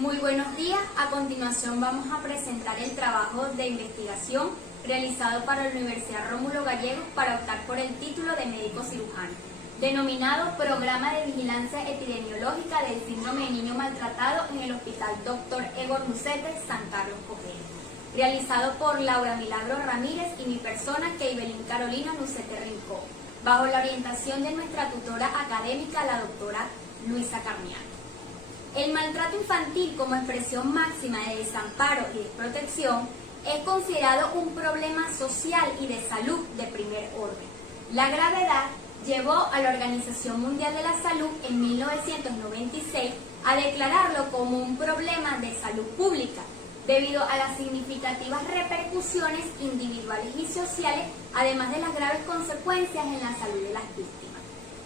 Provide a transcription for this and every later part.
Muy buenos días. A continuación vamos a presentar el trabajo de investigación realizado para la Universidad Rómulo Gallegos para optar por el título de médico cirujano, denominado Programa de Vigilancia Epidemiológica del Síndrome del Niño Maltratado en el Hospital Dr. Egor Nucete, San Carlos Coquelin, realizado por Laura Milagro Ramírez y mi persona, Keibelín Carolina Nucete Rincón, bajo la orientación de nuestra tutora académica, la doctora Luisa Carniano. El maltrato infantil como expresión máxima de desamparo y desprotección es considerado un problema social y de salud de primer orden. La gravedad llevó a la Organización Mundial de la Salud en 1996 a declararlo como un problema de salud pública, debido a las significativas repercusiones individuales y sociales, además de las graves consecuencias en la salud de las víctimas.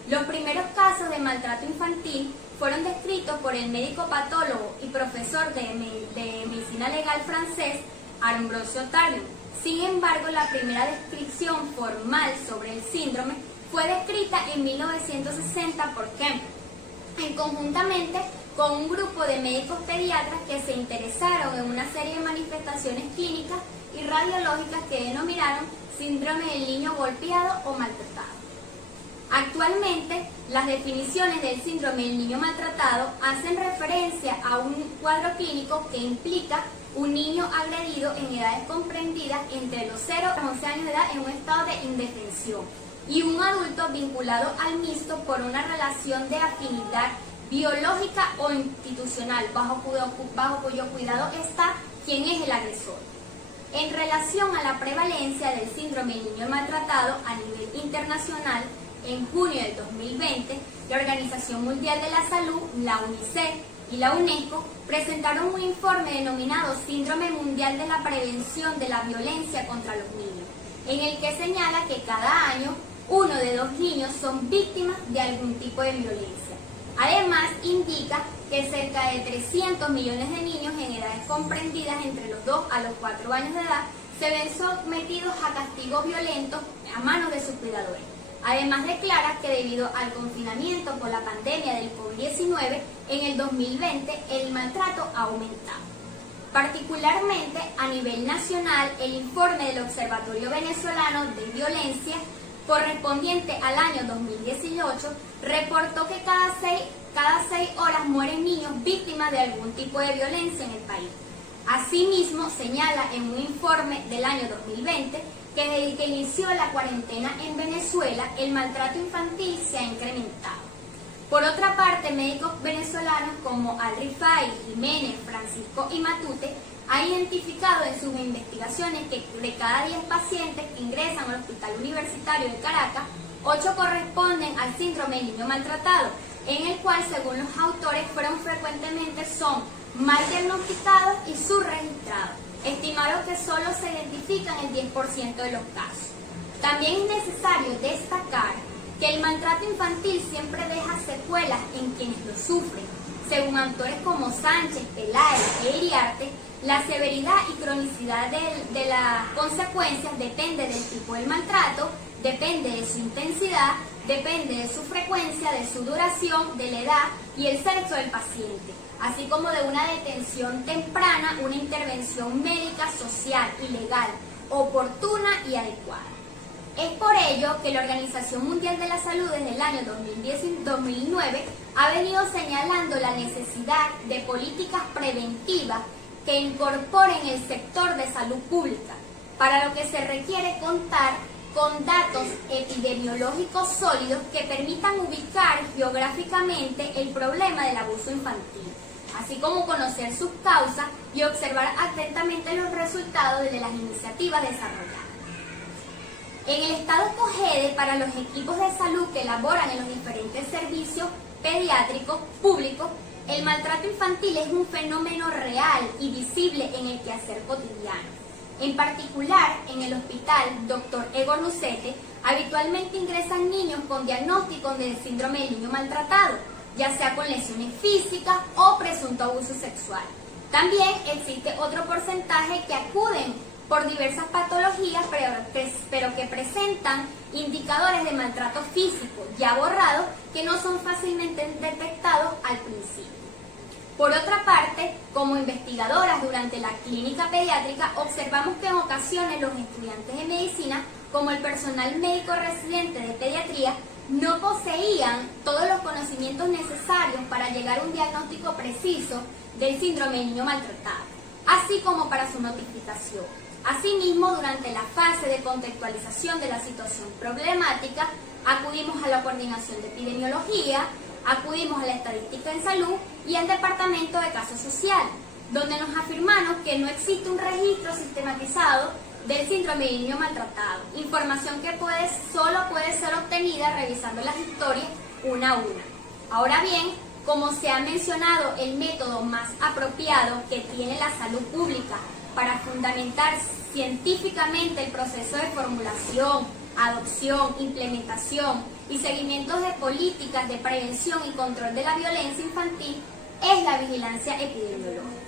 Los primeros casos de maltrato infantil fueron descritos por el médico patólogo y profesor de medicina legal francés Ambrosio Tardieu. Sin embargo, la primera descripción formal sobre el síndrome fue descrita en 1960 por Kemp, conjuntamente con un grupo de médicos pediatras que se interesaron en una serie de manifestaciones clínicas y radiológicas que denominaron síndrome del niño golpeado o maltratado. Actualmente, las definiciones del síndrome del niño maltratado hacen referencia a un cuadro clínico que implica un niño agredido en edades comprendidas entre los 0 a 11 años de edad en un estado de indefensión y un adulto vinculado al mismo por una relación de afinidad biológica o institucional bajo cuyo cuidado está quien es el agresor. En relación a la prevalencia del síndrome del niño maltratado a nivel internacional, en junio del 2020, la Organización Mundial de la Salud, la UNICEF y la UNESCO presentaron un informe denominado Síndrome Mundial de la Prevención de la Violencia contra los Niños, en el que señala que cada año 1 de 2 niños son víctimas de algún tipo de violencia. Además, indica que cerca de 300 millones de niños en edades comprendidas entre los 2 a los 4 años de edad se ven sometidos a castigos violentos a manos de sus cuidadores. Además, declara que debido al confinamiento por la pandemia del COVID-19, en el 2020 el maltrato ha aumentado. Particularmente a nivel nacional, el informe del Observatorio Venezolano de Violencia, correspondiente al año 2018, reportó que cada 6 horas mueren niños víctimas de algún tipo de violencia en el país. Asimismo, señala en un informe del año 2020 que desde que inició la cuarentena en Venezuela, el maltrato infantil se ha incrementado. Por otra parte, médicos venezolanos como Al-Rifai, Jiménez, Francisco y Matute han identificado en sus investigaciones que de cada 10 pacientes que ingresan al Hospital Universitario de Caracas, 8 corresponden al síndrome del niño maltratado, en el cual, según los autores, frecuentemente son mal diagnosticados y subregistrados. Estimaron que solo se identifican el 10% de los casos. También es necesario destacar que el maltrato infantil siempre deja secuelas en quienes lo sufren. Según autores como Sánchez, Peláez e Iriarte, la severidad y cronicidad de las consecuencias depende del tipo del maltrato, depende de su intensidad, depende de su frecuencia, de su duración, de la edad y el sexo del paciente, así como de una detención temprana, una intervención médica, social y legal, oportuna y adecuada. Es por ello que la Organización Mundial de la Salud desde el año 2009 ha venido señalando la necesidad de políticas preventivas que incorporen el sector de salud pública, para lo que se requiere contar con datos epidemiológicos sólidos que permitan ubicar geográficamente el problema del abuso infantil, así como conocer sus causas y observar atentamente los resultados de las iniciativas desarrolladas. En el estado COGEDE, para los equipos de salud que elaboran en los diferentes servicios pediátricos públicos, el maltrato infantil es un fenómeno real y visible en el quehacer cotidiano. En particular, en el Hospital Dr. Egor Nucete, habitualmente ingresan niños con diagnóstico de síndrome del niño maltratado, ya sea con lesiones físicas o presunto abuso sexual. También existe otro porcentaje que acuden por diversas patologías, pero que presentan indicadores de maltrato físico ya borrados que no son fácilmente detectados al principio. Por otra parte, parte, como investigadoras durante la clínica pediátrica, observamos que en ocasiones los estudiantes de medicina, como el personal médico residente de pediatría, no poseían todos los conocimientos necesarios para llegar a un diagnóstico preciso del síndrome del niño maltratado, así como para su notificación. Asimismo, durante la fase de contextualización de la situación problemática, acudimos a la coordinación de epidemiología, acudimos a la estadística en salud y al departamento de casos sociales, donde nos afirmamos que no existe un registro sistematizado del síndrome del niño maltratado, información que solo puede ser obtenida revisando las historias una a una. Ahora bien, como se ha mencionado, el método más apropiado que tiene la salud pública para fundamentar científicamente el proceso de formulación, adopción, implementación y seguimientos de políticas de prevención y control de la violencia infantil es la vigilancia epidemiológica.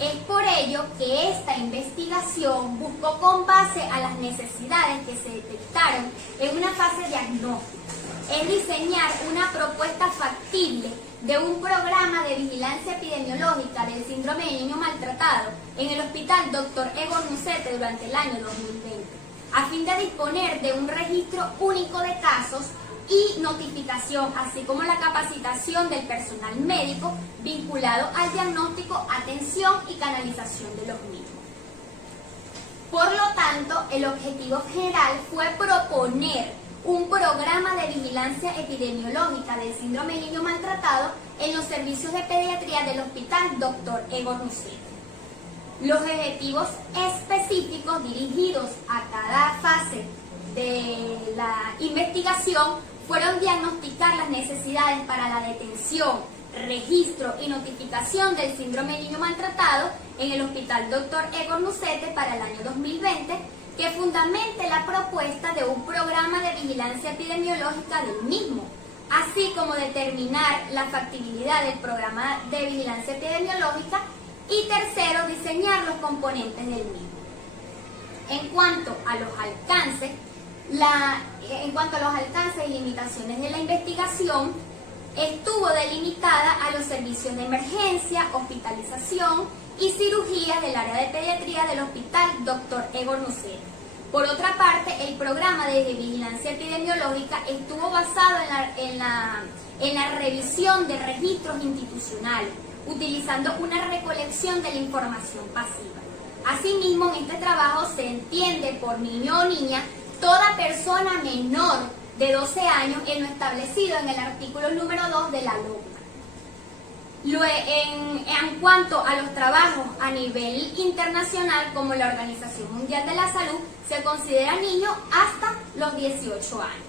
Es por ello que esta investigación buscó, con base a las necesidades que se detectaron en una fase diagnóstica, es diseñar una propuesta factible de un programa de vigilancia epidemiológica del síndrome del niño maltratado en el Hospital Dr. Egor Mussette durante el año 2020, a fin de disponer de un registro único de casos y notificación, así como la capacitación del personal médico vinculado al diagnóstico, atención y canalización de los mismos. Por lo tanto, el objetivo general fue proponer un programa de vigilancia epidemiológica del síndrome del niño maltratado en los servicios de pediatría del Hospital Dr. Egor Mussette. Los objetivos específicos dirigidos a cada fase de la investigación fueron diagnosticar las necesidades para la detención, registro y notificación del síndrome del niño maltratado en el Hospital Dr. Egor Mussette para el año 2020, que fundamente la propuesta de un programa de vigilancia epidemiológica del mismo, así como determinar la factibilidad del programa de vigilancia epidemiológica y tercero, diseñar los componentes del mismo. En cuanto a los alcances y limitaciones de la investigación, estuvo delimitada a los servicios de emergencia, hospitalización y cirugía del área de pediatría del Hospital Dr. Egor Mussette. Por otra parte, el programa de vigilancia epidemiológica estuvo basado en la revisión de registros institucionales, utilizando una recolección de la información pasiva. Asimismo, en este trabajo se entiende por niño o niña toda persona menor de 12 años en lo establecido en el artículo número 2 de la LOPA. En cuanto a los trabajos a nivel internacional, como la Organización Mundial de la Salud, se considera niño hasta los 18 años.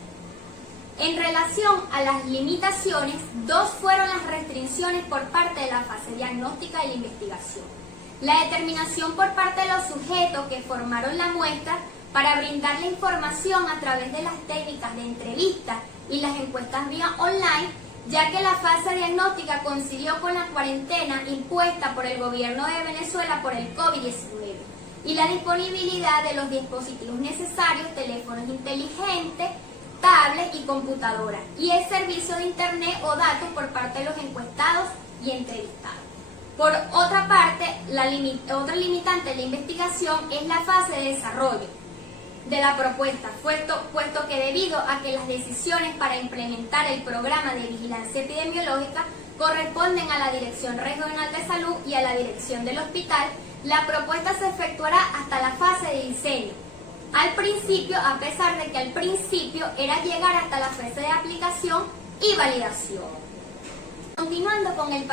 En relación a las limitaciones, dos fueron las restricciones por parte de la fase diagnóstica y la investigación. La determinación por parte de los sujetos que formaron la muestra para brindar la información a través de las técnicas de entrevistas y las encuestas vía online, ya que la fase diagnóstica coincidió con la cuarentena impuesta por el gobierno de Venezuela por el COVID-19 y la disponibilidad de los dispositivos necesarios, teléfonos inteligentes, tablets y computadoras, y el servicio de internet o datos por parte de los encuestados y entrevistados. Por otra parte, otra limitante de la investigación es la fase de desarrollo de la propuesta, puesto que debido a que las decisiones para implementar el programa de vigilancia epidemiológica corresponden a la Dirección Regional de Salud y a la dirección del hospital, la propuesta se efectuará hasta la fase de diseño. Al principio, a pesar de que al principio era llegar hasta la fase de aplicación y validación. Continuando con el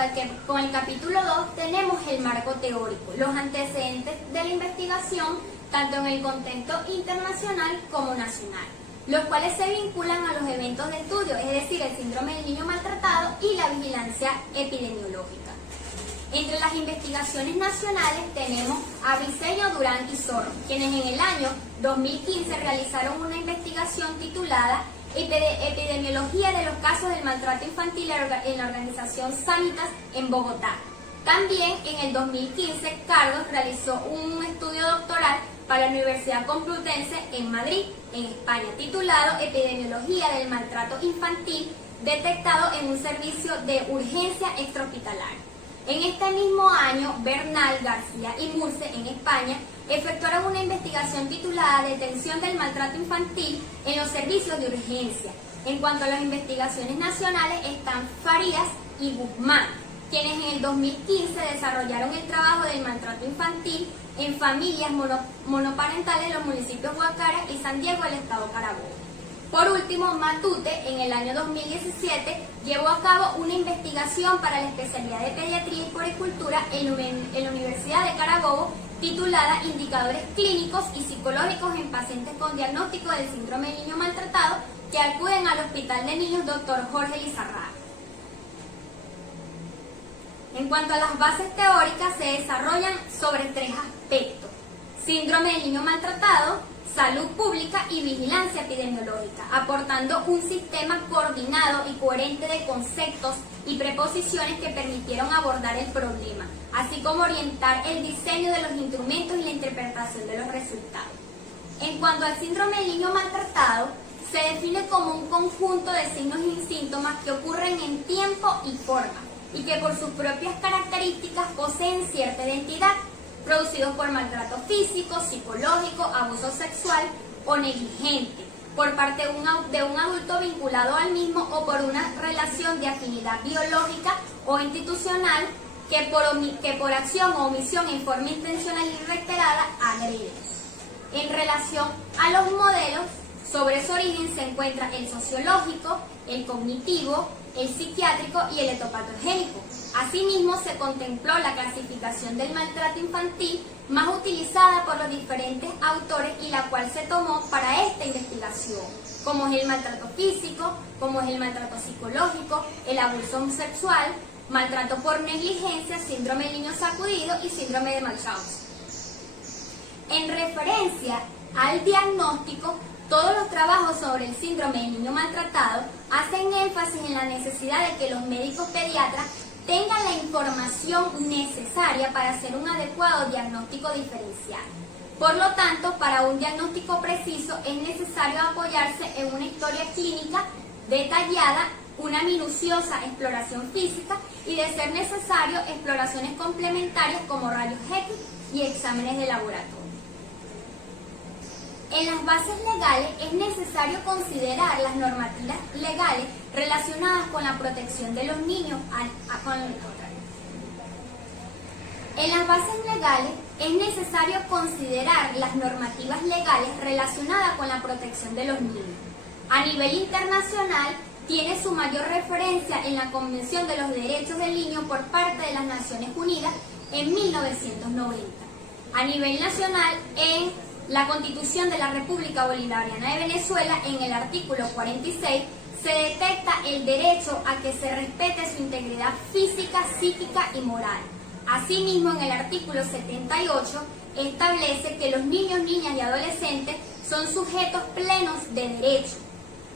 capítulo 2, tenemos el marco teórico, los antecedentes de la investigación, tanto en el contexto internacional como nacional, los cuales se vinculan a los eventos de estudio, es decir, el síndrome del niño maltratado y la vigilancia epidemiológica. Entre las investigaciones nacionales tenemos a Briceño, Durán y Zorro, quienes en el año 2015 realizaron una investigación titulada Epidemiología de los casos del maltrato infantil en la organización Sanitas en Bogotá. También en el 2015 Carlos realizó un estudio doctoral para la Universidad Complutense en Madrid, en España, titulado Epidemiología del maltrato infantil detectado en un servicio de urgencia extrahospitalaria. En este mismo año, Bernal, García y Murce, en España, efectuaron una investigación titulada Detención del maltrato infantil en los servicios de urgencia. En cuanto a las investigaciones nacionales, están Farías y Guzmán, quienes en el 2015 desarrollaron el trabajo del maltrato infantil en familias monoparentales en los municipios Guacara y San Diego del estado Carabobo. Por último, Matute, en el año 2017, llevó a cabo una investigación para la especialidad de Pediatría y Puericultura en la Universidad de Carabobo, titulada Indicadores clínicos y psicológicos en pacientes con diagnóstico del síndrome de niño maltratado que acuden al Hospital de Niños Dr. Jorge Lizarraga. En cuanto a las bases teóricas, se desarrollan sobre 3 aspectos: síndrome del niño maltratado, salud pública y vigilancia epidemiológica, aportando un sistema coordinado y coherente de conceptos y preposiciones que permitieron abordar el problema, así como orientar el diseño de los instrumentos y la interpretación de los resultados. En cuanto al síndrome del niño maltratado, se define como un conjunto de signos y síntomas que ocurren en tiempo y forma, y que por sus propias características poseen cierta identidad, producidos por maltrato físico, psicológico, abuso sexual o negligente, por parte de un adulto vinculado al mismo o por una relación de afinidad biológica o institucional que por acción o omisión en forma intencional y reiterada agrede. En relación a los modelos, sobre su origen se encuentra el sociológico, el cognitivo, el psiquiátrico y el etopatogénico. Asimismo, se contempló la clasificación del maltrato infantil más utilizada por los diferentes autores y la cual se tomó para esta investigación, como es el maltrato físico, como es el maltrato psicológico, el abuso sexual, maltrato por negligencia, síndrome del niño sacudido y síndrome de Munchausen. En referencia al diagnóstico, todos los trabajos sobre el síndrome del niño maltratado hacen énfasis en la necesidad de que los médicos pediatras tengan la información necesaria para hacer un adecuado diagnóstico diferencial. Por lo tanto, para un diagnóstico preciso es necesario apoyarse en una historia clínica detallada, una minuciosa exploración física y, de ser necesario, exploraciones complementarias como rayos X y exámenes de laboratorio. En las bases legales es necesario considerar las normativas legales relacionadas con la protección de los niños. En las bases legales es necesario considerar las normativas legales relacionadas con la protección de los niños. A nivel internacional, tiene su mayor referencia en la Convención de los Derechos del Niño por parte de las Naciones Unidas en 1990. A nivel nacional, en la Constitución de la República Bolivariana de Venezuela, en el artículo 46, se detecta el derecho a que se respete su integridad física, psíquica y moral. Asimismo, en el artículo 78, establece que los niños, niñas y adolescentes son sujetos plenos de derecho.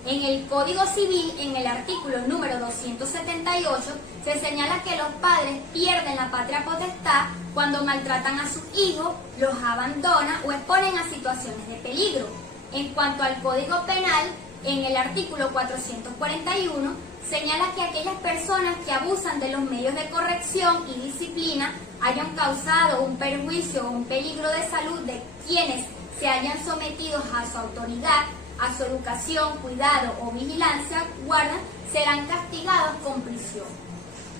En el Código Civil, en el artículo número 278, se señala que los padres pierden la patria potestad cuando maltratan a sus hijos, los abandonan o exponen a situaciones de peligro. En cuanto al Código Penal, en el artículo 441, señala que aquellas personas que abusan de los medios de corrección y disciplina hayan causado un perjuicio o un peligro de salud de quienes se hayan sometidos a su autoridad, a su educación, cuidado o vigilancia, guarda, serán castigados con prisión.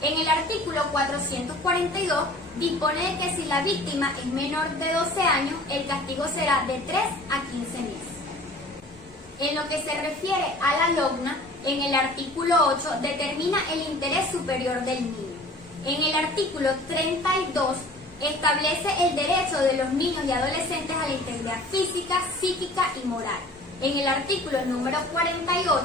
En el artículo 442 dispone de que si la víctima es menor de 12 años, el castigo será de 3 a 15 meses. En lo que se refiere a la LOGNA, en el artículo 8 determina el interés superior del niño. En el artículo 32 establece el derecho de los niños y adolescentes a la integridad física, psíquica y moral. En el artículo número 48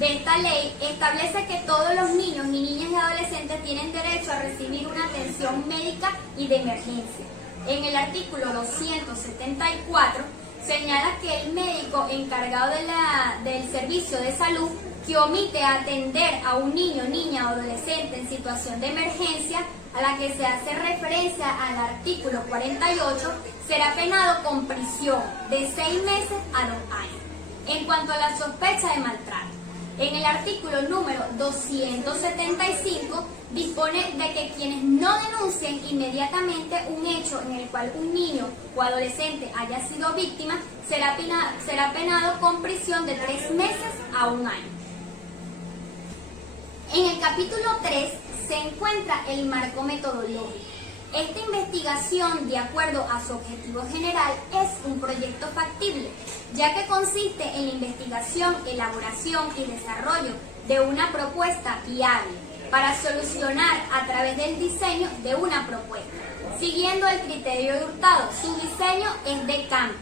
de esta ley establece que todos los niños y niñas y adolescentes tienen derecho a recibir una atención médica y de emergencia. En el artículo 274 señala que el médico encargado del servicio de salud que omite atender a un niño, niña o adolescente en situación de emergencia a la que se hace referencia al artículo 48 será penado con prisión de 6 meses a 2 años. En cuanto a la sospecha de maltrato, En el artículo número 275 dispone de que quienes no denuncien inmediatamente un hecho en el cual un niño o adolescente haya sido víctima será penado con prisión de 3 meses a 1 año. En el capítulo 3 se encuentra el marco metodológico. Esta investigación, de acuerdo a su objetivo general, es un proyecto factible, ya que consiste en la investigación, elaboración y desarrollo de una propuesta viable para solucionar a través del diseño de una propuesta, siguiendo el criterio de Hurtado. Su diseño es de campo,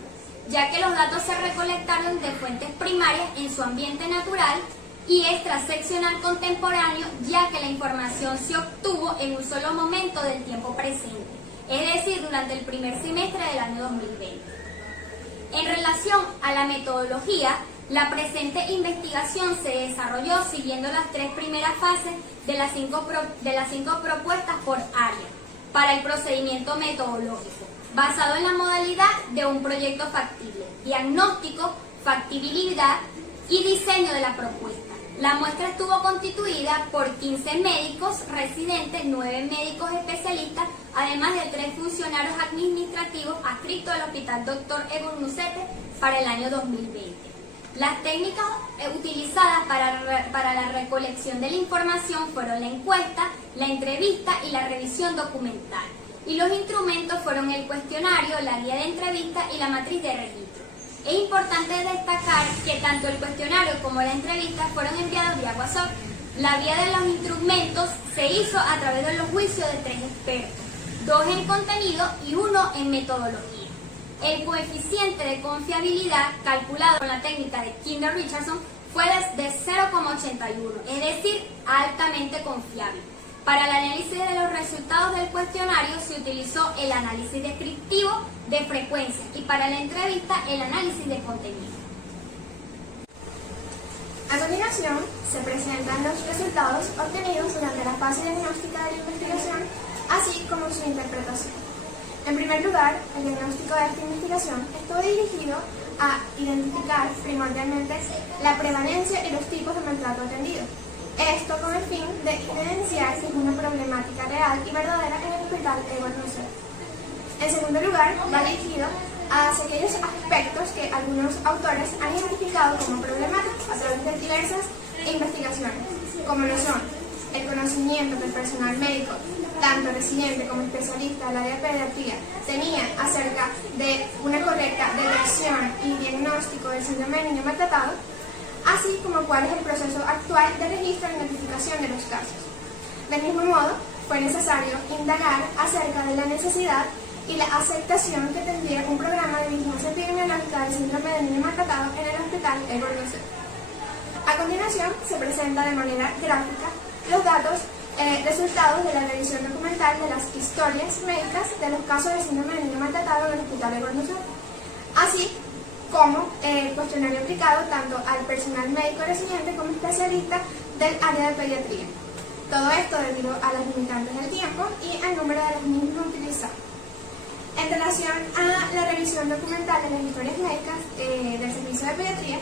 ya que los datos se recolectaron de fuentes primarias en su ambiente natural, y es transeccional contemporáneo, ya que la información se obtuvo en un solo momento del tiempo presente, es decir, durante el primer semestre del año 2020. En relación a la metodología, la presente investigación se desarrolló siguiendo las 3 primeras fases de las 5 propuestas por área para el procedimiento metodológico, basado en la modalidad de un proyecto factible: diagnóstico, factibilidad y diseño de la propuesta. La muestra estuvo constituida por 15 médicos residentes, 9 médicos especialistas, además de 3 funcionarios administrativos adscritos al Hospital Dr. Egon Musette para el año 2020. Las técnicas utilizadas para la recolección de la información fueron la encuesta, la entrevista y la revisión documental. Y los instrumentos fueron el cuestionario, la guía de entrevista y la matriz de registro. Es importante destacar que tanto el cuestionario como la entrevista fueron enviados vía WhatsApp. La vía de los instrumentos se hizo a través de los juicios de 3 expertos, 2 en contenido y 1 en metodología. El coeficiente de confiabilidad calculado con la técnica de Kinder-Richardson fue de 0,81, es decir, altamente confiable. Para el análisis de los resultados del cuestionario se utilizó el análisis descriptivo de frecuencia y para la entrevista el análisis de contenido. A continuación, se presentan los resultados obtenidos durante la fase diagnóstica de la investigación, así como su interpretación. En primer lugar, el diagnóstico de esta investigación estuvo dirigido a identificar primordialmente la prevalencia y los tipos de maltrato atendido. Esto con el fin de evidenciar si es una problemática real y verdadera en el Hospital Egon Musette. En segundo lugar, va dirigido hacia aquellos aspectos que algunos autores han identificado como problemáticos a través de diversas investigaciones, como lo son el conocimiento que el personal médico, tanto residente como especialista del área de pediatría, tenía acerca de una correcta detección y diagnóstico del síndrome de niño maltratado, así como cuál es el proceso actual de registro y notificación de los casos. Del mismo modo, fue necesario indagar acerca de la necesidad y la aceptación que tendría un programa de vigilancia epidemiológica del síndrome de niño maltratado en el Hospital Egon Musette. A continuación, se presenta de manera gráfica los datos resultados de la revisión documental de las historias médicas de los casos de síndrome de niño maltratado en el Hospital Egon Musette, así como el cuestionario aplicado tanto al personal médico residente como especialista del área de pediatría. Todo esto debido a las limitantes del tiempo y al número de los mismos utilizados. En relación a la revisión documental de las historias médicas del servicio de pediatría,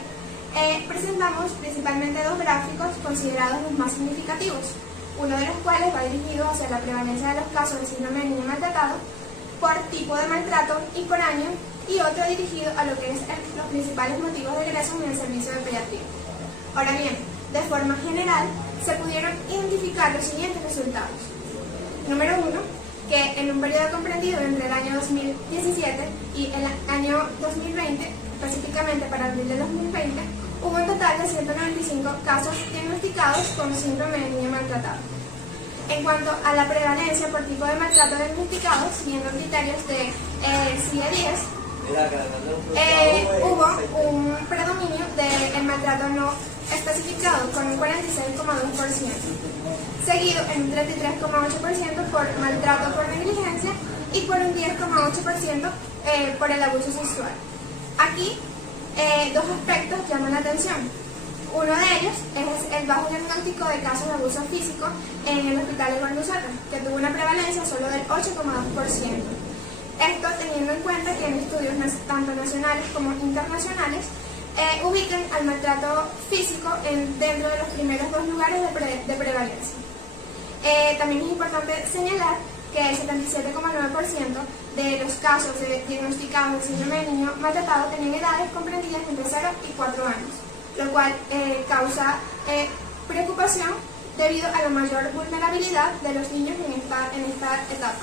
presentamos principalmente 2 gráficos considerados los más significativos, uno de los cuales va dirigido hacia la prevalencia de los casos de síndrome de niño maltratado por tipo de maltrato y por año, y otro dirigido a lo que es los principales motivos de egreso en el servicio de pediatría. Ahora bien, de forma general, se pudieron identificar los siguientes resultados. Número 1, que en un periodo comprendido entre el año 2017 y el año 2020, específicamente para abril de 2020, hubo un total de 195 casos diagnosticados con síndrome de niño maltratado. En cuanto a la prevalencia por tipo de maltrato diagnosticado, siguiendo criterios de CIE-10, hubo un predominio del maltrato no especificado con un 46,2%, seguido en un 33,8% por maltrato por negligencia y por un 10,8% por el abuso sexual. Aquí, 2 aspectos llaman la atención. Uno de ellos es el bajo diagnóstico de casos de abuso físico en el Hospital Egon Musette, que tuvo una prevalencia solo del 8,2%. Esto teniendo en cuenta que en estudios tanto nacionales como internacionales ubican al maltrato físico dentro de los primeros 2 lugares de prevalencia. También es importante señalar que el 77,9% de los casos diagnosticados de síndrome de niño maltratado tenían edades comprendidas entre 0 y 4 años, lo cual causa preocupación debido a la mayor vulnerabilidad de los niños en esta etapa.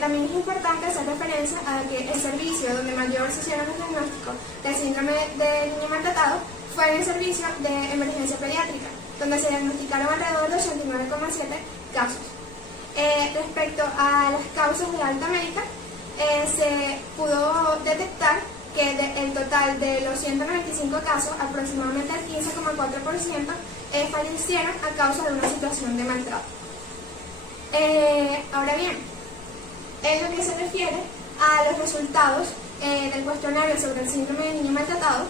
También es importante hacer referencia a que el servicio donde mayor se hicieron los diagnósticos del síndrome del niño maltratado fue en el servicio de emergencia pediátrica, donde se diagnosticaron alrededor de 89,7 casos. Respecto a las causas de alta médica, se pudo detectar que el total de los 195 casos, aproximadamente el 15,4%, fallecieron a causa de una situación de maltrato. Ahora bien, en lo que se refiere a los resultados del cuestionario sobre el síndrome de niño maltratado,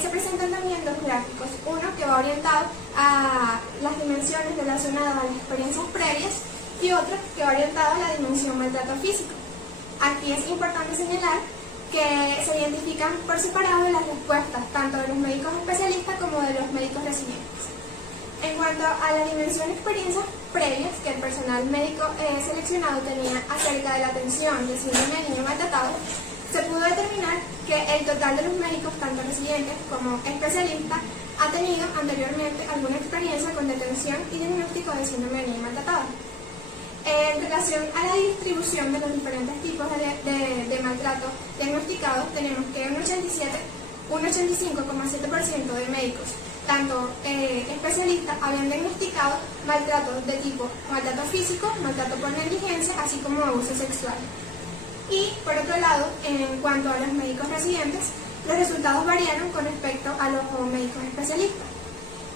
se presentan también 2 gráficos, uno que va orientado a las dimensiones relacionadas a las experiencias previas y otro que va orientado a la dimensión maltrato físico. Aquí es importante señalar que se identifican por separado las respuestas tanto de los médicos especialistas como de los médicos residentes. En cuanto a la dimensión de experiencias previas que el personal médico seleccionado tenía acerca de la atención del síndrome de niño maltratado, se pudo determinar que el total de los médicos, tanto residentes como especialistas, ha tenido anteriormente alguna experiencia con detención y diagnóstico de síndrome de niño maltratado. En relación a la distribución de los diferentes tipos de maltrato diagnosticados, tenemos que un 85,7% de médicos, tanto especialistas, habían diagnosticado maltrato de tipo maltrato físico, maltrato por negligencia, así como abuso sexual. Y por otro lado, en cuanto a los médicos residentes, los resultados variaron con respecto a los médicos especialistas.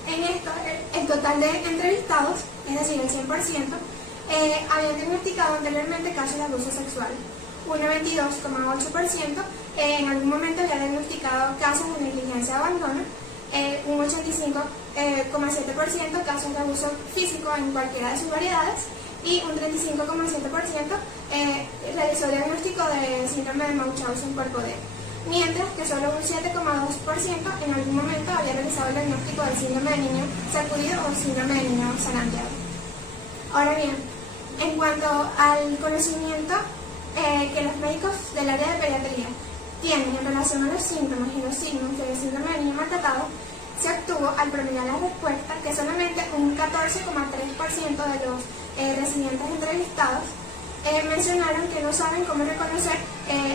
En esto, el total de entrevistados, es decir, el 100%, habían diagnosticado anteriormente casos de abuso sexual. Un 92,8% en algún momento había diagnosticado casos de negligencia o abandono, un 85,7% casos de abuso físico en cualquiera de sus variedades, y un 35,7% realizó el diagnóstico de síndrome de Munchausen por poder, mientras que solo un 7,2% en algún momento había realizado el diagnóstico del síndrome de niño sacudido o síndrome de niño zarandeado. Ahora bien, en cuanto al conocimiento que los médicos del área de pediatría tienen en relación a los síntomas y los signos del síndrome de niño maltratado, se obtuvo al promediar la respuesta que solamente un 14,3% de los residentes entrevistados mencionaron que no saben cómo reconocer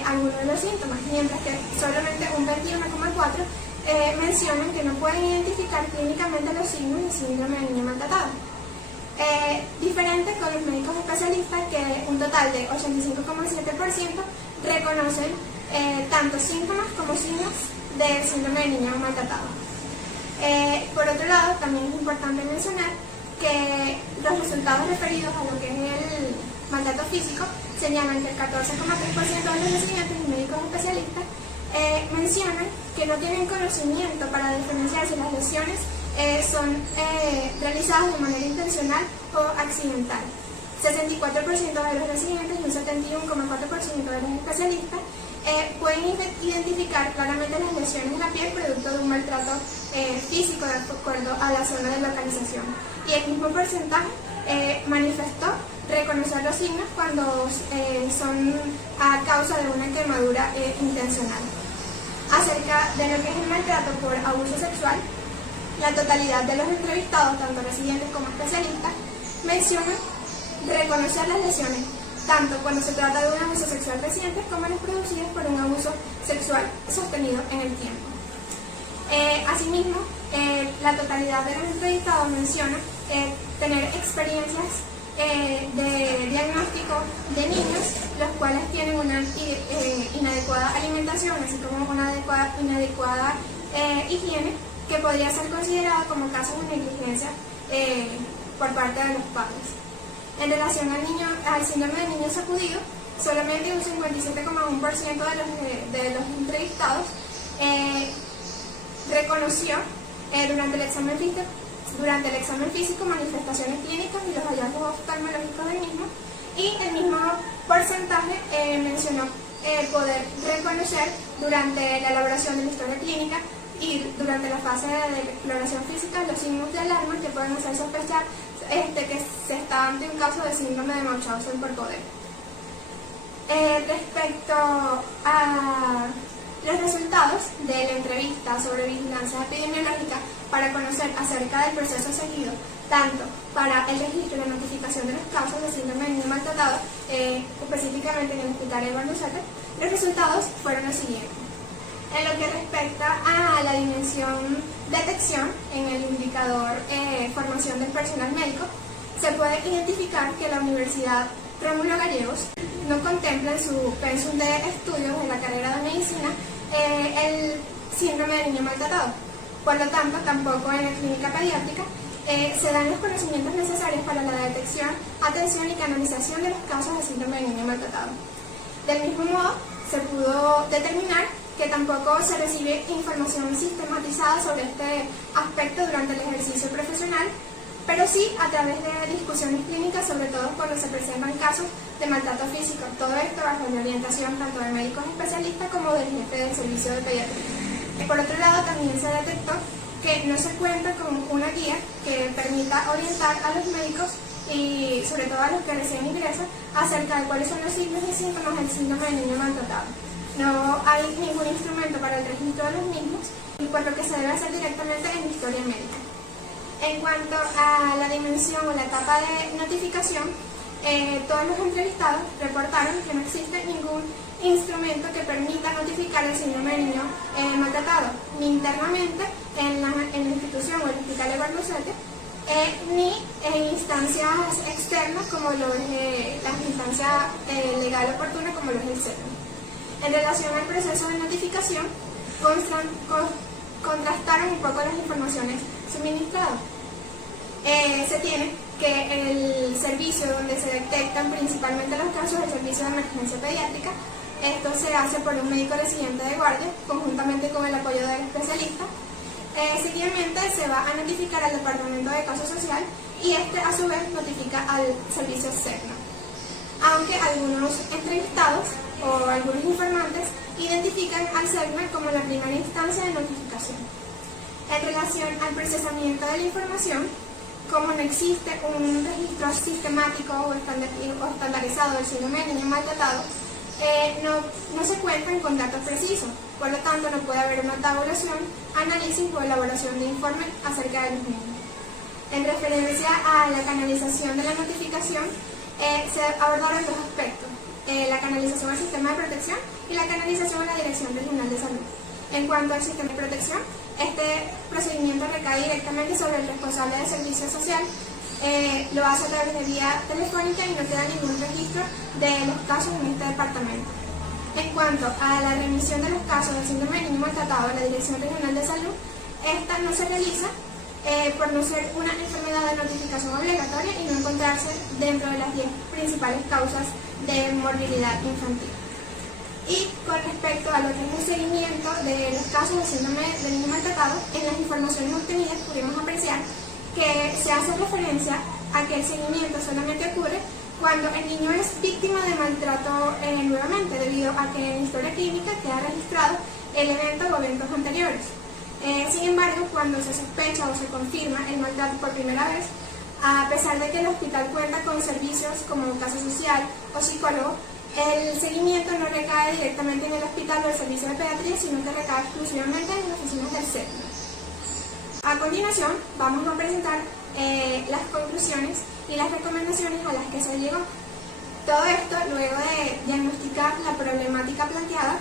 algunos de los síntomas, mientras que solamente un 21,4% mencionan que no pueden identificar clínicamente los signos del síndrome de niño maltratado. Diferente con los médicos especialistas, que un total de 85,7% reconocen tanto síntomas como signos del síndrome de niño maltratado. Por otro lado, también es importante mencionar que los resultados referidos a lo que es el maltrato físico señalan que el 14,3% de los residentes y médicos especialistas mencionan que no tienen conocimiento para diferenciar si las lesiones son realizadas de manera intencional o accidental. 64% de los residentes y un 71,4% de los especialistas pueden identificar claramente las lesiones en la piel producto de un maltrato físico de acuerdo a la zona de localización. Y el mismo porcentaje manifestó reconocer los signos cuando son a causa de una quemadura intencional. Acerca de lo que es el maltrato por abuso sexual, la totalidad de los entrevistados, tanto residentes como especialistas, mencionan reconocer las lesiones, tanto cuando se trata de un abuso sexual reciente como las producidas por un abuso sexual sostenido en el tiempo. Asimismo, la totalidad de los entrevistados menciona tener experiencias de diagnóstico de niños, los cuales tienen una inadecuada alimentación, así como una inadecuada higiene, que podría ser considerada como casos de negligencia por parte de los padres. En relación al síndrome de niño sacudido, solamente un 57,1% de los entrevistados reconoció durante el examen físico manifestaciones clínicas y los hallazgos oftalmológicos del mismo, y el mismo porcentaje mencionó poder reconocer durante la elaboración de la historia clínica y durante la fase de exploración física los signos de alarma que pueden hacer sospechar que se está ante un caso de síndrome de Munchausen por poder. Respecto a los resultados de la entrevista sobre vigilancia epidemiológica para conocer acerca del proceso seguido, tanto para el registro y la notificación de los casos de síndrome de niño maltratado, específicamente en el Hospital Edward Lucerda, los resultados fueron los siguientes. En lo que respecta a la dimensión detección en el indicador formación del personal médico, se puede identificar que la Universidad Rómulo Gallegos no contempla en su pensum de estudios de la carrera de medicina el síndrome de niño maltratado. Por lo tanto, tampoco en la clínica pediátrica se dan los conocimientos necesarios para la detección, atención y canalización de los casos de síndrome de niño maltratado. Del mismo modo, se pudo determinar que tampoco se recibe información sistematizada sobre este aspecto durante el ejercicio profesional, pero sí a través de discusiones clínicas, sobre todo cuando se presentan casos de maltrato físico. Todo esto bajo la orientación tanto de médicos especialistas como del jefe del servicio de pediatría. Por otro lado, también se detectó que no se cuenta con una guía que permita orientar a los médicos y sobre todo a los que recién ingresan acerca de cuáles son los signos y síntomas del síndrome de niño maltratado. No hay ningún instrumento para el registro de los mismos, y por lo que se debe hacer directamente en historia médica. En cuanto a la dimensión o la etapa de notificación, todos los entrevistados reportaron que no existe ningún instrumento que permita notificar el síndrome de niño maltratado, ni internamente en la institución o el Hospital Edward Lucerda, ni en instancias externas como lo es las instancias legal oportunas como lo es el CERN. En relación al proceso de notificación, contrastaron un poco las informaciones suministradas. Se tiene que el servicio donde se detectan principalmente los casos es el servicio de emergencia pediátrica. Esto se hace por un médico residente de guardia, conjuntamente con el apoyo del especialista. Seguidamente se va a notificar al Departamento de Caso Social y este a su vez notifica al servicio CERNA. Aunque algunos entrevistados o algunos informantes identifican al CERNA como la primera instancia de notificación. En relación al procesamiento de la información, como no existe un registro sistemático o estandarizado del síndrome de niño maltratado, no se cuentan con datos precisos, por lo tanto no puede haber una tabulación, análisis o elaboración de informes acerca de los mismos. En referencia a la canalización de la notificación, se abordaron dos aspectos, la canalización al sistema de protección y la canalización a la Dirección Regional de Salud. En cuanto al sistema de protección, este procedimiento recae directamente sobre el responsable del servicio social, lo hace a través de vía telefónica y no queda ningún registro de los casos en este departamento. En cuanto a la remisión de los casos de síndrome de niño maltratado a la Dirección Regional de Salud, esta no se realiza por no ser una enfermedad de notificación obligatoria y no encontrarse dentro de las 10 principales causas de morbilidad infantil. Y con respecto a lo que es un seguimiento de los casos de síndrome de niño maltratado, en las informaciones obtenidas pudimos apreciar que se hace referencia a que el seguimiento solamente ocurre cuando el niño es víctima de maltrato nuevamente, debido a que en la historia clínica queda registrado el evento o eventos anteriores. Sin embargo, cuando se sospecha o se confirma el maltrato por primera vez, a pesar de que el hospital cuenta con servicios como caso social o psicólogo, el seguimiento no recae directamente en el hospital o el servicio de pediatría, sino que recae exclusivamente en las oficinas del CERNA. A continuación, vamos a presentar las conclusiones y las recomendaciones a las que se llegó. Todo esto luego de diagnosticar la problemática planteada,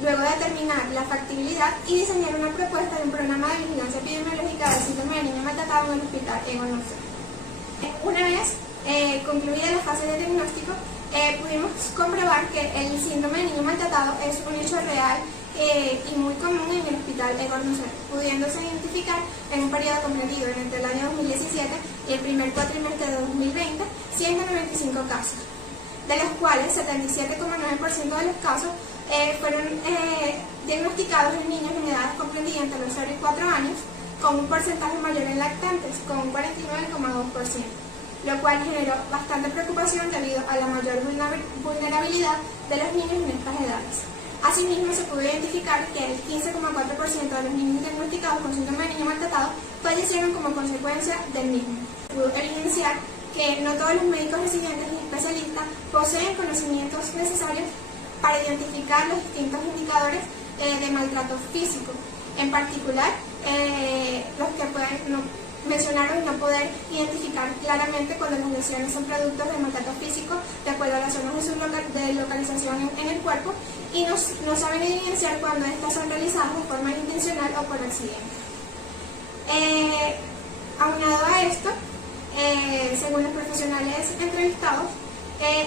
luego de determinar la factibilidad y diseñar una propuesta de un programa de vigilancia epidemiológica del síndrome de niño maltratado en el Hospital Edward Lucerda. Una vez concluida la fase de diagnóstico, pudimos comprobar que el síndrome de niño maltratado es un hecho real y muy común en el Hospital Edward Lucerda, pudiéndose identificar en un periodo comprendido entre el año 2017 y el primer cuatrimestre de 2020 195 casos, de los cuales 77,9% de los casos fueron diagnosticados en niños en edades comprendidas entre los 0 y 4 años, con un porcentaje mayor en lactantes, con un 49,2%, lo cual generó bastante preocupación debido a la mayor vulnerabilidad de los niños en estas edades. Asimismo, se pudo identificar que el 15,4% de los niños diagnosticados con síndrome de niño maltratado fallecieron como consecuencia del mismo. Pudo evidenciar que no todos los médicos residentes y especialistas poseen conocimientos necesarios para identificar los distintos indicadores de maltrato físico. En particular, los que mencionaron no poder identificar claramente cuando las lesiones son productos de maltrato físico de acuerdo a las zonas de localización en el cuerpo y no saben evidenciar cuando estas son realizadas de forma intencional o por accidente. Aunado a esto, según los profesionales entrevistados,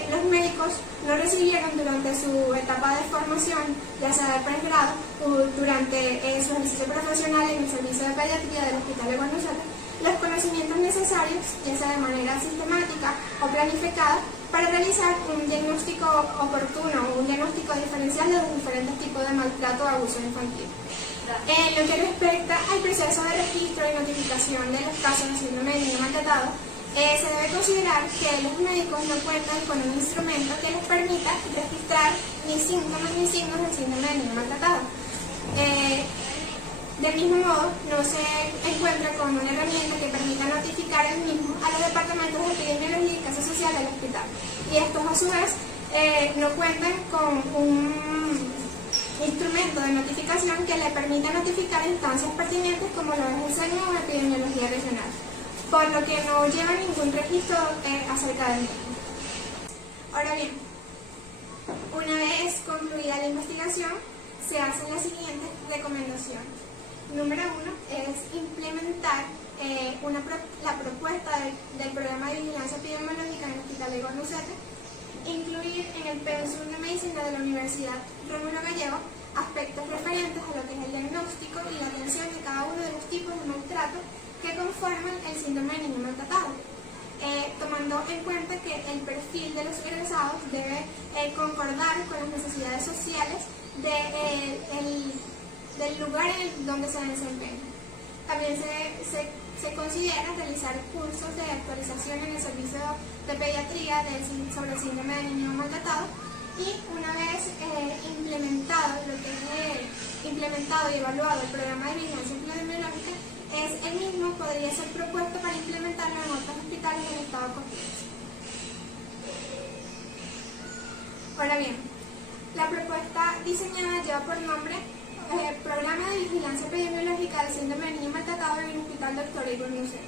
los médicos no recibieron durante su etapa de formación, ya sea de pregrado o durante su ejercicio profesional en el servicio de pediatría del Hospital de Guanajuato, los conocimientos necesarios, ya sea de manera sistemática o planificada, para realizar un diagnóstico oportuno o un diagnóstico diferencial de los diferentes tipos de maltrato o abuso infantil. En lo que respecta al proceso de registro y notificación de los casos de síndrome de niño maltratado, se debe considerar que los médicos no cuentan con un instrumento que les permita registrar ni síntomas ni signos del síndrome de niño maltratado. Del mismo modo, no se encuentra con una herramienta que permita notificar el mismo a los departamentos de epidemiología y caso social del hospital. Y estos, a su vez, no cuentan con un instrumento de notificación que le permita notificar instancias pertinentes como lo es el CENU o epidemiología regional, por lo que no lleva ningún registro acerca del mismo. Ahora bien, una vez concluida la investigación, se hacen las siguientes recomendaciones. Número 1 es implementar la propuesta del programa de vigilancia epidemiológica en el Hospital de Guanajuato, incluir en el pensum de medicina de la Universidad Rómulo Gallego aspectos referentes a lo que es el diagnóstico y la atención de cada uno de los tipos de maltrato que conforman el síndrome de niño maltratado, tomando en cuenta que el perfil de los egresados debe concordar con las necesidades sociales del lugar en donde se desempeña. También se considera realizar cursos de actualización en el servicio de pediatría sobre el síndrome de niño maltratado y una vez implementado y evaluado el programa de vigilancia epidemiológica, el mismo podría ser propuesto para implementarlo en otros hospitales del estado completo. Ahora bien, la propuesta diseñada lleva por nombre Programa de Vigilancia Epidemiológica del Síndrome de Niño Maltratado en el Hospital Dr. Igor Musel.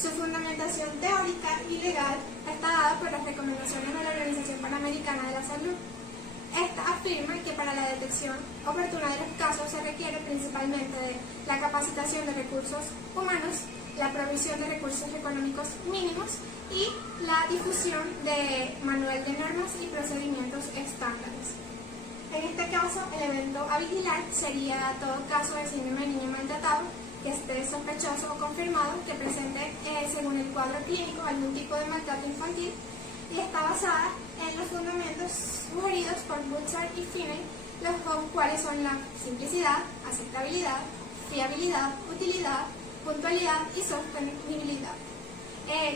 Su fundamentación teórica y legal está dada por las recomendaciones de la Organización Panamericana de la Salud. Esta afirma que para la detección oportuna de los casos se requiere principalmente de la capacitación de recursos humanos, la provisión de recursos económicos mínimos y la difusión de manual de normas y procedimientos estándares. En este caso, el evento a vigilar sería todo caso de síndrome de niño maltratado que esté sospechoso o confirmado que presente, según el cuadro clínico, algún tipo de maltrato infantil y está basada en los fundamentos sugeridos por Butcher y Finney, los cuales son la simplicidad, aceptabilidad, fiabilidad, utilidad, puntualidad y sostenibilidad.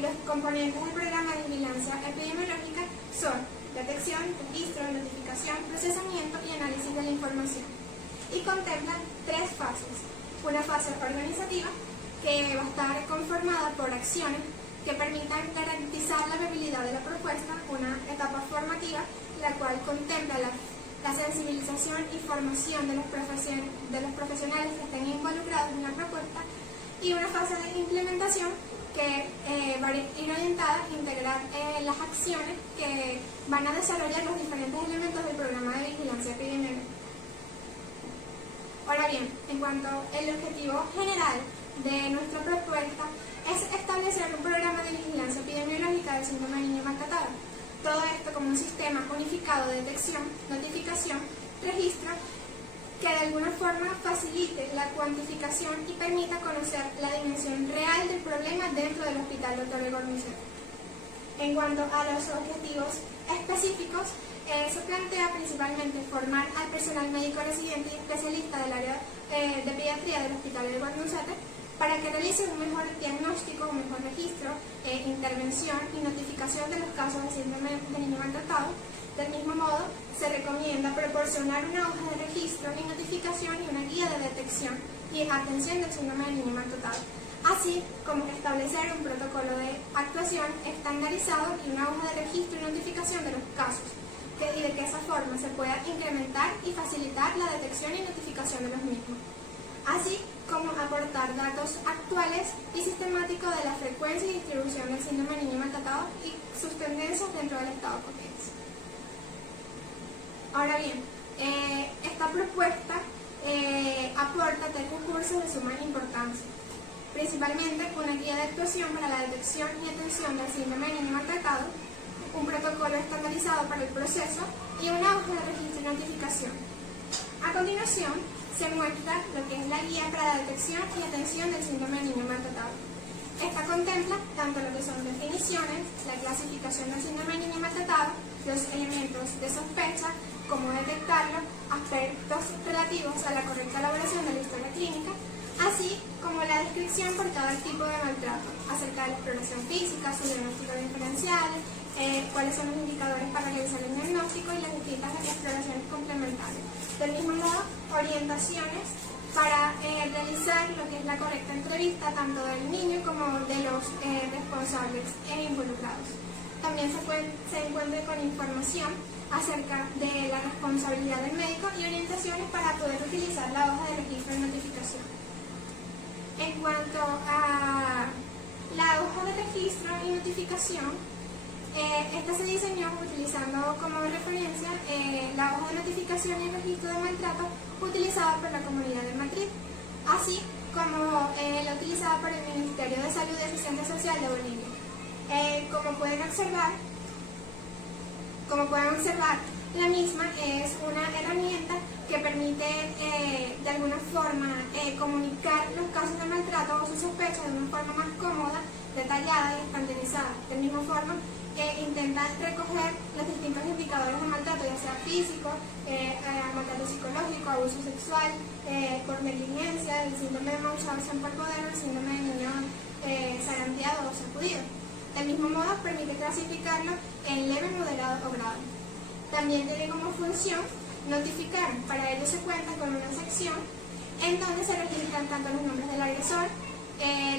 Los componentes del programa de vigilancia epidemiológica son detección, registro, notificación, procesamiento y análisis de la información. Y contemplan 3 fases. Una fase organizativa, que va a estar conformada por acciones que permitan garantizar la viabilidad de la propuesta, una etapa formativa, la cual contempla la sensibilización y formación de los profesionales que estén involucrados en la propuesta, y una fase de implementación que va a ir orientada a integrar las acciones que van a desarrollar los diferentes elementos del programa de vigilancia epidemiológica. Ahora bien, en cuanto al objetivo general de nuestra propuesta es establecer un programa de vigilancia epidemiológica del síndrome de niño maltratado. Todo esto como un sistema unificado de detección, notificación, registro, que de alguna forma facilite la cuantificación y permita conocer la dimensión real del problema dentro del Hospital Dr. Igor Musel. En cuanto a los objetivos específicos, se plantea principalmente formar al personal médico residente y especialista del área de pediatría del Hospital de Guanajuato, para que realice un mejor diagnóstico, un mejor registro, intervención y notificación de los casos de síndrome de niño maltratado. Del mismo modo, se recomienda proporcionar una hoja de registro y notificación y una guía de detección y atención del síndrome de niño maltratado, así como establecer un protocolo de actuación estandarizado y una hoja de registro y notificación de los casos, y de que esa forma se pueda incrementar y facilitar la detección y notificación de los mismos, así como aportar datos actuales y sistemáticos de la frecuencia y distribución del síndrome de niño maltratado y sus tendencias dentro del estado coquense. Ahora bien, esta propuesta aporta 3 recursos de suma importancia, principalmente una guía de actuación para la detección y atención del síndrome de niño maltratado, un protocolo estandarizado para el proceso y una hoja de registro y notificación. A continuación, se muestra lo que es la guía para la detección y atención del síndrome de niño maltratado. Esta contempla tanto lo que son definiciones, la clasificación del síndrome de niño maltratado, los elementos de sospecha, cómo detectarlo, aspectos relativos a la correcta elaboración de la historia clínica, así como la descripción por cada tipo de maltrato, acerca de la exploración física, su diagnóstico diferencial, cuáles son los indicadores para realizar el diagnóstico y las distintas exploraciones complementarias. Del mismo modo, orientaciones para realizar lo que es la correcta entrevista tanto del niño como de los responsables e involucrados. También se encuentra con información acerca de la responsabilidad del médico y orientaciones para poder utilizar la hoja de registro y notificación. En cuanto a la hoja de registro y notificación, esta se diseñó utilizando como referencia la hoja de notificación y registro de maltrato utilizada por la Comunidad de Madrid, así como la utilizada por el Ministerio de Salud y Asistencia Social de Bolivia. Como pueden observar, la misma es una herramienta que permite de alguna forma comunicar los casos de maltrato o sus sospechas de una forma más cómoda, detallada y estandarizada. De la misma forma, intenta recoger los distintos indicadores de maltrato, ya sea físico, maltrato psicológico, abuso sexual, por negligencia, el síndrome de Munchausen por poder, el síndrome de niño zarandeado o sacudido. Del mismo modo, permite clasificarlo en leve, moderado o grave. También tiene como función notificar. Para ello se cuenta con una sección en donde se registran tanto los nombres del agresor,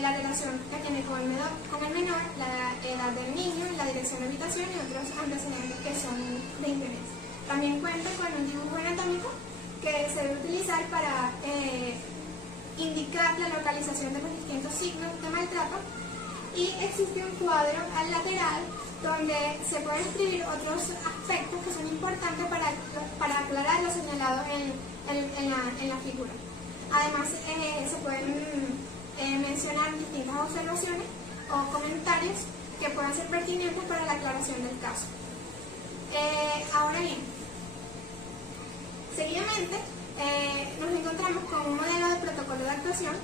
la relación que tiene con el menor, la edad del niño, la dirección de habitación y otros antecedentes que son de interés. También cuenta con un dibujo anatómico que se debe utilizar para indicar la localización de los distintos signos de maltrato, y existe un cuadro al lateral donde se pueden escribir otros aspectos que son importantes para aclarar lo señalado en la figura. Además, se pueden mencionar distintas observaciones o comentarios que puedan ser pertinentes para la aclaración del caso. Ahora bien, seguidamente nos encontramos con un modelo de protocolo de actuación,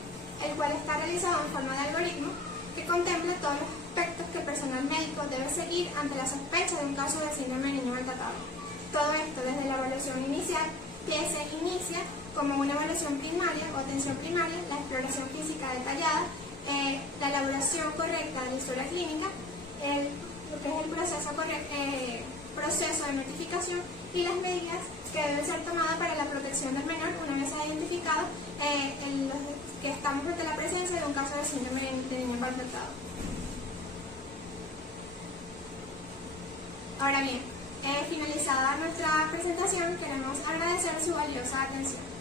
el cual está realizado en forma de algoritmo que contempla todos los aspectos que el personal médico debe seguir ante la sospecha de un caso de síndrome de niño maltratado. Todo esto desde la evaluación inicial, que se inicia como una evaluación primaria o atención primaria, la exploración física detallada, la elaboración correcta de la historia clínica, lo que es el proceso de notificación y las medidas que deben ser tomadas para la protección del menor una vez se ha identificado que estamos ante la presencia de un caso de síndrome de niño maltratado. Ahora bien, finalizada nuestra presentación, queremos agradecer su valiosa atención.